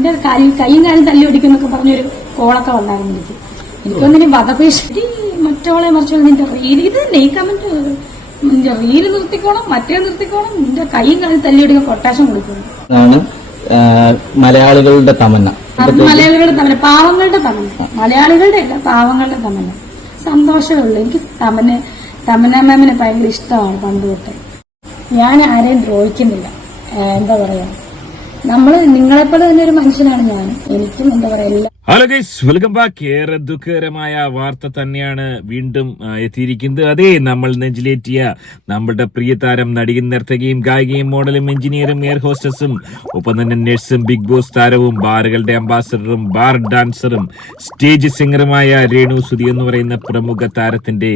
എന്റെ കൈയും കാലും തല്ലി ഒടിക്കുന്നൊക്കെ പറഞ്ഞൊരു കോളൊക്കെ വന്നായിരുന്നു എനിക്കൊന്നിന് വധഭീഷണി മറ്റോളെ മറിച്ചോളെ നിന്റെ റീൽ ഇത് തന്നെ ഈ കമന്റ് നിന്റെ റീല് നിർത്തിക്കോണം മറ്റേ നിർത്തിക്കോണം നിന്റെ കൈയും കാലും തല്ലി ഒടിക്കുന്ന കൊട്ടേഷൻ കൊടുക്കുന്നു. മലയാളികളുടെ തമന്ന പാവങ്ങളുടെ തമന്ന മലയാളികളുടെ അല്ല പാവങ്ങളുടെ തമന്ന. സന്തോഷമേ ഉള്ളൂ. എനിക്ക് തമന്ന മാമിനെ ഭയങ്കര ഇഷ്ടമാണ് പണ്ട് തൊട്ടേ. ഞാൻ ആരെയും ദ്രോഹിക്കുന്നില്ല. എന്താ പറയാ, നിങ്ങളെപ്പോലെ തന്നെ ഒരു മനുഷ്യനാണ് ഞാൻ. എനിക്കും എന്താ പറയാ. Hello guys, welcome back. ഏറെ ദുഃഖകരമായ വാർത്ത തന്നെയാണ് വീണ്ടും എത്തിയിരിക്കുന്നത്. അതേ, നമ്മൾ നെഞ്ചിലേറ്റിയ നമ്മളുടെ പ്രിയ താരം നടിയും നർത്തകിയും ഗായികയും മോഡലും എഞ്ചിനീയറും എയർ ഹോസ്റ്റസും ഒപ്പം തന്നെ നഴ്സും ബിഗ് ബോസ് താരവും ബാറുകളുടെ അംബാസഡറും ബാർ ഡാൻസറും സ്റ്റേജ് സിംഗറുമായ രേണു സുധി എന്ന് പറയുന്ന പ്രമുഖ താരത്തിന്റെ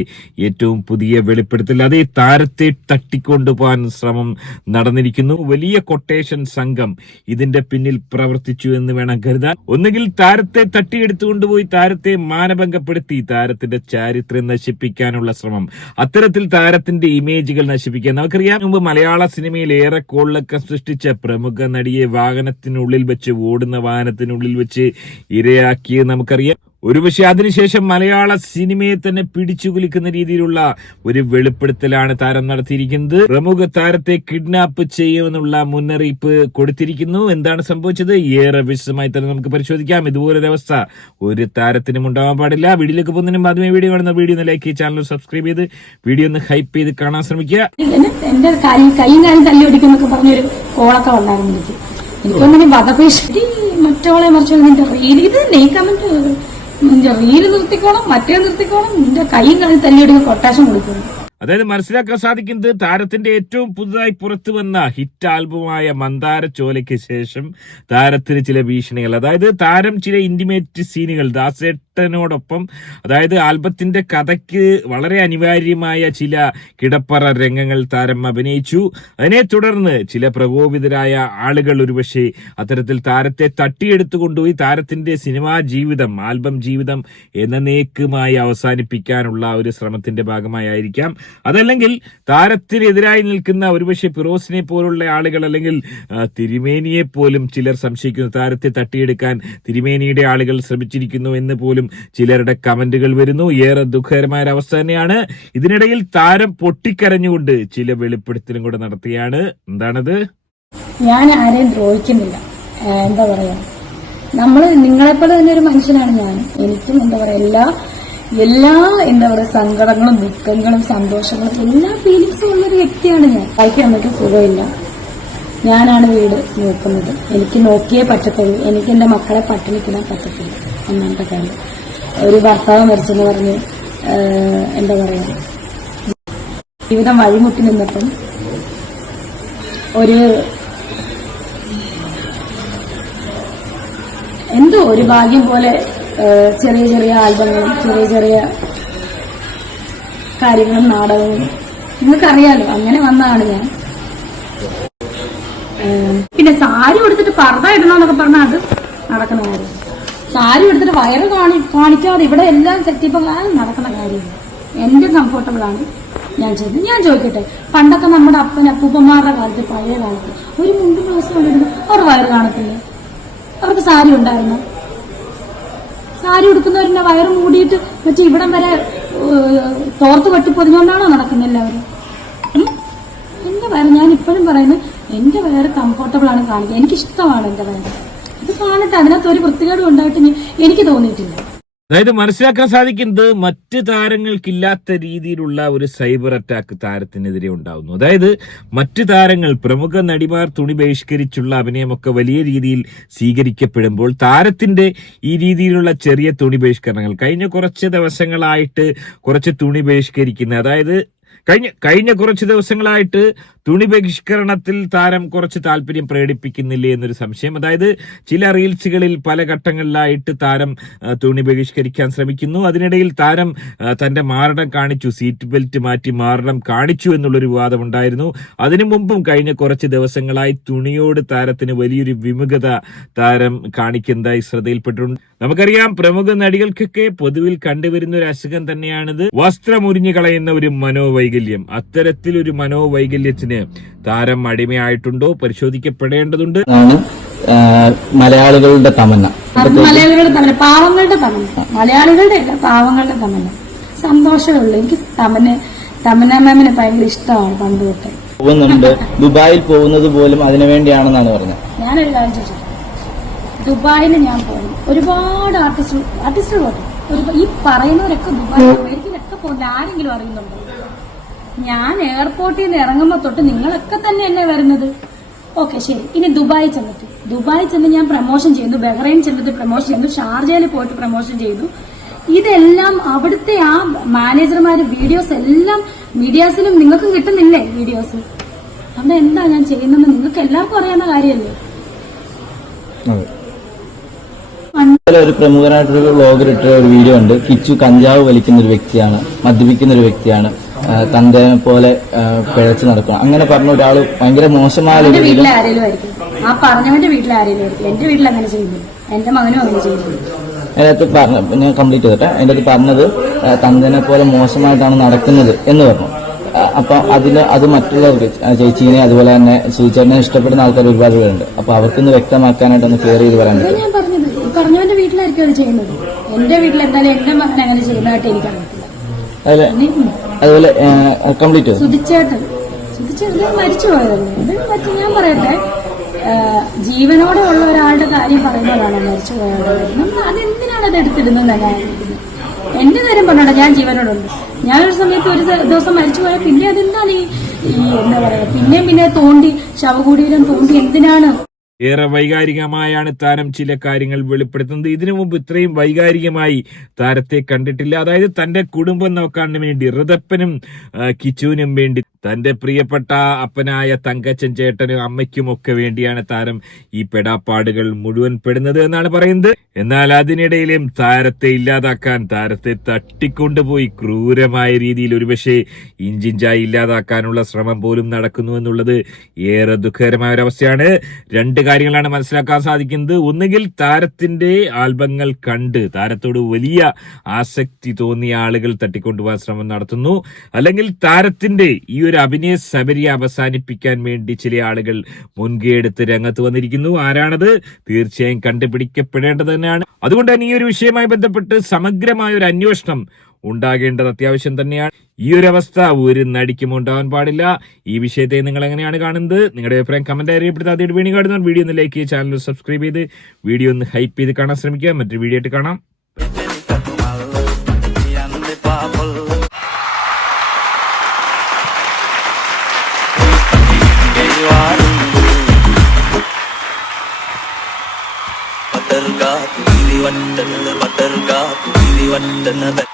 ഏറ്റവും പുതിയ വെളിപ്പെടുത്തൽ. അതേ, താരത്തെ തട്ടിക്കൊണ്ടുപോകാൻ ശ്രമം നടന്നിരിക്കുന്നു. വലിയ കൊട്ടേഷൻ സംഘം ഇതിന്റെ പിന്നിൽ പ്രവർത്തിച്ചു എന്ന് വേണം കരുതാൻ. ഒന്നുകിൽ താരത്തെ തട്ടിയെടുത്തുകൊണ്ടുപോയി താരത്തെ മാനഭംഗപ്പെടുത്തി താരത്തിന്റെ ചാരിത്രം നശിപ്പിക്കാനുള്ള ശ്രമം, അത്തരത്തിൽ താരത്തിന്റെ ഇമേജുകൾ നശിപ്പിക്കാൻ. നമുക്കറിയാം, മുമ്പ് മലയാള സിനിമയിൽ ഏറെ കോളിളക്കം സൃഷ്ടിച്ച പ്രമുഖ നടിയെ വാഹനത്തിനുള്ളിൽ വെച്ച്, ഓടുന്ന വാഹനത്തിനുള്ളിൽ വെച്ച് ഇരയാക്കിയത് നമുക്കറിയാം. ഒരുപക്ഷെ അതിനുശേഷം മലയാള സിനിമയെ തന്നെ പിടിച്ചുകുലിക്കുന്ന രീതിയിലുള്ള ഒരു വെളിപ്പെടുത്തലാണ് താരം നടത്തിയിരിക്കുന്നത്. പ്രമുഖ താരത്തെ കിഡ്നാപ്പ് ചെയ്യുമെന്നുള്ള മുന്നറിയിപ്പ് കൊടുത്തിരിക്കുന്നു. എന്താണ് സംഭവിച്ചത്? ഏറെ വിശദമായി തന്നെ നമുക്ക് പരിശോധിക്കാം. ഇതുപോലൊരവസ്ഥ ഒരു താരത്തിനും ഉണ്ടാവാൻ പാടില്ല. വീഡിയോയിലേക്ക് പോകുന്നതിനും ആദ്യമേ വീഡിയോ കാണുന്ന വീഡിയോ ഒന്ന് ലൈക്ക് ചെയ്ത് ചാനൽ സബ്സ്ക്രൈബ് ചെയ്ത് വീഡിയോ ഒന്ന് ഹൈപ്പ് ചെയ്ത് കാണാൻ ശ്രമിക്കുക. എന്റെ കൈയും കാലും തല്ലി ഒടിക്കുന്നൊക്കെ പറഞ്ഞൊരു കോളൊക്കെ വന്നായിരുന്നു എനിക്കൊന്നിന് വധഭീഷണി മറ്റോളെ മറിച്ചോളെ നിന്റെ റീൽ ഇത് തന്നെ ഈ കമന്റ് നിന്റെ റീല് നിർത്തിക്കോണം മറ്റേ നിർത്തിക്കോണം നിന്റെ കൈയും കാലും തല്ലിയെടുക്കുന്ന കൊട്ടേഷൻ കൊടുക്കുന്നു. അതായത് മനസ്സിലാക്കാൻ സാധിക്കുന്നത്, താരത്തിന്റെ ഏറ്റവും പുതുതായി പുറത്തു വന്ന ഹിറ്റ് ആൽബമായ മന്ദാരച്ചോലയ്ക്ക് ശേഷം താരത്തിന് ചില ഭീഷണികൾ, അതായത് താരം ചില ഇന്റിമേറ്റ് സീനുകൾ ദാസേട്ടനോടൊപ്പം, അതായത് ആൽബത്തിന്റെ കഥയ്ക്ക് വളരെ അനിവാര്യമായ ചില കിടപ്പറ രംഗങ്ങൾ താരം അഭിനയിച്ചു. അതിനെ തുടർന്ന് ചില പ്രകോപിതരായ ആളുകൾ ഒരുപക്ഷെ അത്തരത്തിൽ താരത്തെ തട്ടിയെടുത്തു കൊണ്ടുപോയി താരത്തിന്റെ സിനിമാ ജീവിതം, ആൽബം ജീവിതം എന്നേക്കുമായി അവസാനിപ്പിക്കാനുള്ള ഒരു ശ്രമത്തിന്റെ ഭാഗമായിരിക്കാം. അതല്ലെങ്കിൽ താരത്തിനെതിരായി നിൽക്കുന്ന ഒരുപക്ഷെ ഫിറോസിനെ പോലുള്ള ആളുകൾ, അല്ലെങ്കിൽ തിരുമേനിയെ പോലും ചിലർ സംശയിക്കുന്നു. താരത്തെ തട്ടിയെടുക്കാൻ തിരുമേനിയുടെ ആളുകൾ ശ്രമിച്ചിരിക്കുന്നു എന്ന് പോലും ചിലരുടെ കമന്റുകൾ വരുന്നു. ഏറെ ദുഃഖകരമായ അവസ്ഥ തന്നെയാണ്. ഇതിനിടയിൽ താരം പൊട്ടിക്കരഞ്ഞുകൊണ്ട് ചില വെളിപ്പെടുത്തലും കൂടെ നടത്തിയാണ്. എന്താണത്? ഞാൻ ആരെയും ദ്രോഹിക്കുന്നില്ല. എന്താ പറയാ, നിങ്ങളെപ്പോലെ തന്നെ ഒരു മനുഷ്യനാണ് ഞാൻ. എനിക്കും എന്താ പറയാ എന്താ പറയാ സങ്കടങ്ങളും ദുഃഖങ്ങളും സന്തോഷങ്ങളും എല്ലാ ഫീലിങ്സും ഉള്ളൊരു വ്യക്തിയാണ് ഞാൻ. എനിക്ക് അമ്മയ്ക്ക് സുഖമില്ല. ഞാനാണ് വീട് നോക്കുന്നത്. എനിക്ക് നോക്കിയേ പറ്റത്തുള്ളൂ. എനിക്ക് എന്റെ മക്കളെ പട്ടിണിക്കിടാൻ പറ്റത്തില്ല. ഒന്നാമത്തെ കാര്യം. ഒരു ഭർത്താവ് മരിച്ചെന്ന് പറഞ്ഞ് എന്താ പറയാ ജീവിതം വഴിമുട്ടി നിന്നപ്പം ഒരു ഭാഗ്യം പോലെ ചെറിയ ചെറിയ ആൽബങ്ങളും ചെറിയ ചെറിയ കാര്യങ്ങളും നാടകവും നിങ്ങൾക്കറിയാലോ, അങ്ങനെ വന്നതാണ് ഞാൻ. പിന്നെ സാരി എടുത്തിട്ട് പർദ്ദ ഇടണമെന്നൊക്കെ പറഞ്ഞാൽ അത് നടക്കുന്ന കാര്യം. സാരി എടുത്തിട്ട് വയറ് കാണിക്കാതെ ഇവിടെ എല്ലാം സെറ്റപ്പ് നടക്കുന്ന കാര്യമില്ല. എന്റെ കംഫർട്ടബിൾ ആണ് ഞാൻ ചെയ്തത്. ഞാൻ ചോദിക്കട്ടെ, പണ്ടൊക്കെ നമ്മുടെ അപ്പൂപ്പന്മാരുടെ കാലത്ത്, പഴയ കാലത്ത് ഒരു മുണ്ട് ബ്ലൗസ് കൊണ്ടിരുന്നു അവർ വയറ് കാണത്തില്ല. അവർക്ക് സാരി ഉണ്ടായിരുന്നു. സാരി ഉടുക്കുന്നവരുടെ വയറ് മൂടിയിട്ട് മറ്റേ ഇവിടം വരെ തോർത്ത് കെട്ടിപ്പൊതിഞ്ഞുകൊണ്ടാണോ നടക്കുന്നത് എല്ലാവരും? എന്റെ വയറ്, ഞാൻ ഇപ്പോഴും പറയുന്നത്, എന്റെ വയറ് കംഫർട്ടബിൾ ആണ് കാണിക്കുക. എനിക്കിഷ്ടമാണ് എന്റെ വയറ്. ഇത് കാണട്ടെ, അതിനകത്ത് ഒരു വൃത്തികേടും ഉണ്ടായിട്ട് എനിക്ക് തോന്നിയിട്ടില്ല. അതായത് മനസ്സിലാക്കാൻ സാധിക്കുന്നത്, മറ്റ് താരങ്ങൾക്കില്ലാത്ത രീതിയിലുള്ള ഒരു സൈബർ അറ്റാക്ക് താരത്തിനെതിരെ ഉണ്ടാവുന്നു. അതായത് മറ്റ് താരങ്ങൾ, പ്രമുഖ നടിമാർ തുണി ബഹിഷ്കരിച്ചുള്ള അഭിനയമൊക്കെ വലിയ രീതിയിൽ സ്വീകരിക്കപ്പെടുമ്പോൾ താരത്തിന്റെ ഈ രീതിയിലുള്ള ചെറിയ തുണി ബഹിഷ്കരണങ്ങൾ, കഴിഞ്ഞ കുറച്ച് ദിവസങ്ങളായിട്ട് കുറച്ച് തുണി ബഹിഷ്കരിക്കുന്ന, അതായത് കഴിഞ്ഞ കുറച്ച് ദിവസങ്ങളായിട്ട് തുണി ബഹിഷ്കരണത്തിൽ താരം കുറച്ച് താല്പര്യം പ്രകടിപ്പിക്കുന്നില്ലേ എന്നൊരു സംശയം. അതായത് ചില റീൽസുകളിൽ പല ഘട്ടങ്ങളിലായിട്ട് താരം തുണി ബഹിഷ്കരിക്കാൻ ശ്രമിക്കുന്നു. അതിനിടയിൽ താരം തന്റെ മാരടം കാണിച്ചു, സീറ്റ് ബെൽറ്റ് മാറ്റി മാരടം കാണിച്ചു എന്നുള്ളൊരു വിവാദം ഉണ്ടായിരുന്നു. അതിനു മുമ്പും കഴിഞ്ഞ കുറച്ച് ദിവസങ്ങളായി തുണിയോട് താരത്തിന് വലിയൊരു വിമുഖത താരം കാണിക്കുന്നതായി ശ്രദ്ധയിൽപ്പെട്ടിട്ടുണ്ട്. നമുക്കറിയാം, പ്രമുഖ നടികൾക്കൊക്കെ പൊതുവിൽ കണ്ടുവരുന്ന ഒരു അസുഖം തന്നെയാണിത്, വസ്ത്രമുരിഞ്ഞു കളയുന്ന ഒരു മനോവൈകല്യം. അത്തരത്തിലൊരു മനോവൈകല്യത്തിന് താരം അടിമയായിട്ടുണ്ടോ പരിശോധിക്കപ്പെടേണ്ടതുണ്ട്. മലയാളികളുടെ തമന്ന. അത് മലയാളികളുടെ തമന്ന, പാവങ്ങളുടെ തമന്ന, മലയാളികളുടെ അല്ല, പാവങ്ങളുടെ തമന്ന. സന്തോഷമേ ഉള്ളൂ. എനിക്ക് തമന്ന മാമിനെ ഭയങ്കര ഇഷ്ടമാണ് പണ്ട് തൊട്ടേ. പോകുന്നുണ്ട്, ദുബായിൽ പോകുന്നത് പോലും അതിനു വേണ്ടിയാണെന്നാണ് പറഞ്ഞത്. ഞാനൊരു കാര്യം ചോദിച്ചു, ദുബായിൽ ഞാൻ പോകുന്നു, ഒരുപാട് ആർട്ടിസ്റ്റുകൾ ഈ പറയുന്നവരൊക്കെ ദുബായ് അമേരിക്കയിലൊക്കെ പോകുന്നത് ആരെങ്കിലും അറിയുന്നുണ്ടോ? ഞാൻ എയർപോർട്ടിൽ നിന്ന് ഇറങ്ങുമ്പോ തൊട്ട് നിങ്ങളൊക്കെ തന്നെ എന്നെ വരുന്നത്. ഓക്കെ, ശരി. ഇനി ദുബായി ചെന്ന് ഞാൻ പ്രൊമോഷൻ ചെയ്യുന്നു, ബഹ്റൈൻ ചെന്നിട്ട് പ്രൊമോഷൻ ചെയ്യുന്നു, ഷാർജയിൽ പോയിട്ട് പ്രൊമോഷൻ ചെയ്തു. ഇതെല്ലാം അവിടുത്തെ ആ മാനേജർമാര് വീഡിയോസ് എല്ലാം മീഡിയാസിലും നിങ്ങൾക്കും കിട്ടുന്നില്ലേ വീഡിയോസ്? അവിടെ എന്താ ഞാൻ ചെയ്യുന്നതെന്ന് നിങ്ങൾക്ക് എല്ലാവർക്കും അറിയാവുന്ന കാര്യമല്ലേ? ഒരു പ്രമുഖനായിട്ടൊരു വ്ളോഗർ ഇട്ട ഒരു വീഡിയോ ഉണ്ട്. കിച്ചു കഞ്ചാവ് വലിക്കുന്ന ഒരു വ്യക്തിയാണ്, മദ്യപിക്കുന്ന ഒരു വ്യക്തിയാണ്, തന്റെ പോലെ പിഴച്ചു നടക്കണം, അങ്ങനെ പറഞ്ഞ ഒരാൾ ഭയങ്കര മോശമായ വീട്ടിലെ ആരെങ്കിലും ആയിരിക്കും, ആ പറഞ്ഞവന്റെ വീട്ടിലെ ആരെങ്കിലും ആയിരിക്കും. എന്റെ വീട്ടിൽ അങ്ങനെ ചെയ്യുന്നില്ല, എന്റെ മകനും അങ്ങനെ ചെയ്യുന്നില്ല. അതിനകത്ത് ഞാൻ കംപ്ലീറ്റ് ചെയ്തിട്ടെ. അതിൻ്റെ അകത്ത് പറഞ്ഞത് തന്തനെ പോലെ മോശമായിട്ടാണ് നടക്കുന്നത് എന്ന് പറഞ്ഞു. അപ്പൊ അത് മറ്റുള്ളവർക്ക്, ചേച്ചീനെ അതുപോലെ തന്നെ സുചേട്ടനെ ഇഷ്ടപ്പെടുന്ന ആൾക്കാർ ഒരുപാട് പേരുണ്ട്. അപ്പൊ അവർക്കൊന്ന് വ്യക്തമാക്കാനായിട്ട് ഒന്ന് ക്ലിയർ ചെയ്ത് പറയാൻ പറ്റും. ഞാൻ പറഞ്ഞത് ഈ പറഞ്ഞവന്റെ വീട്ടിലായിരിക്കും അത് ചെയ്യുന്നത്. എന്റെ വീട്ടിൽ എന്തായാലും എന്റെ മകൻ അങ്ങനെ ചെയ്യുന്നതായിട്ട് എനിക്കറിയത്തില്ല. അതുപോലെ കംപ്ലീറ്റ് സുധിച്ചേട്ടൻ മരിച്ചു പോയതല്ലേ? അത് ഞാൻ പറയട്ടെ, ജീവനോടെ ഉള്ള ഒരാളുടെ കാര്യം പറയുന്നതാണ് മരിച്ചു പോയാളുടെ കാര്യം. നമ്മൾ അതെന്തിനാണ് അത് എടുത്തിടുന്നത്? എന്റെ കാര്യം പറഞ്ഞോട്ടെ, ഞാൻ ജീവനോടുണ്ട്. ഞാനൊരു സമയത്ത് ഒരു ദിവസം മരിച്ചു പോയാൽ പിന്നെ അതെന്താണ് ഈ എന്താ പറയാ, പിന്നെ തോണ്ടി ശവകുടീരം തോണ്ടി എന്തിനാണ്? ഏറെ വൈകാരികമായാണ് താരം ചില കാര്യങ്ങൾ വെളിപ്പെടുത്തുന്നത്. ഇതിനു മുമ്പ് ഇത്രയും വൈകാരികമായി താരത്തെ കണ്ടിട്ടില്ല. അതായത് തന്റെ കുടുംബം നോക്കാൻ വേണ്ടി, ഋതപ്പനും കിച്ചുവിനും വേണ്ടി, തന്റെ പ്രിയപ്പെട്ട അപ്പനായ തങ്കച്ചൻ ചേട്ടനും അമ്മയ്ക്കും ഒക്കെ വേണ്ടിയാണ് താരം ഈ പെടാപ്പാടുകൾ മുഴുവൻ പെടുന്നത് എന്നാണ് പറയുന്നത്. എന്നാൽ അതിനിടയിലും താരത്തെ ഇല്ലാതാക്കാൻ, താരത്തെ തട്ടിക്കൊണ്ടുപോയി ക്രൂരമായ രീതിയിൽ ഒരുപക്ഷെ ഇഞ്ചിഞ്ചായി ഇല്ലാതാക്കാനുള്ള ശ്രമം പോലും നടക്കുന്നു എന്നുള്ളത് ഏറെ ദുഃഖകരമായ ഒരവസ്ഥയാണ്. രണ്ട് കാര്യങ്ങളാണ് മനസ്സിലാക്കാൻ സാധിക്കുന്നത്. ഒന്നുകിൽ താരത്തിന്റെ ആൽബങ്ങൾ കണ്ട് താരത്തോട് വലിയ ആസക്തി തോന്നിയ ആളുകൾ തട്ടിക്കൊണ്ടുപോകാൻ ശ്രമം നടത്തുന്നു, അല്ലെങ്കിൽ താരത്തിന്റെ ഈ ഒരു അഭിനയ സബരി അവസാനിപ്പിക്കാൻ വേണ്ടി ചില ആളുകൾ മുൻകൈയെടുത്ത് രംഗത്ത് വന്നിരിക്കുന്നു. ആരാണത്? തീർച്ചയായും കണ്ടുപിടിക്കപ്പെടേണ്ടത് തന്നെയാണ്. അതുകൊണ്ട് തന്നെ ഈ ഒരു വിഷയവുമായി ബന്ധപ്പെട്ട് സമഗ്രമായ ഒരു അന്വേഷണം ഉണ്ടാകേണ്ടത് അത്യാവശ്യം തന്നെയാണ്. ഈ ഒരു അവസ്ഥ ഒരു നടിക്കും ഉണ്ടാവാൻ പാടില്ല. ഈ വിഷയത്തെ നിങ്ങൾ എങ്ങനെയാണ് കാണുന്നത്? നിങ്ങളുടെ അഭിപ്രായം കമന്റ് അറിയപ്പെടുത്താതെ വീഡിയോ കാണുന്ന വീഡിയോ ഒന്ന് ലൈക്ക് ചെയ്ത് ചാനൽ സബ്സ്ക്രൈബ് ചെയ്ത് വീഡിയോ ഒന്ന് ഹൈപ്പ് ചെയ്ത് കാണാൻ ശ്രമിക്കുക. മറ്റൊരു വീഡിയോ ആയിട്ട് കാണാം. Buttercup, really wonder, buttercup, really wonder.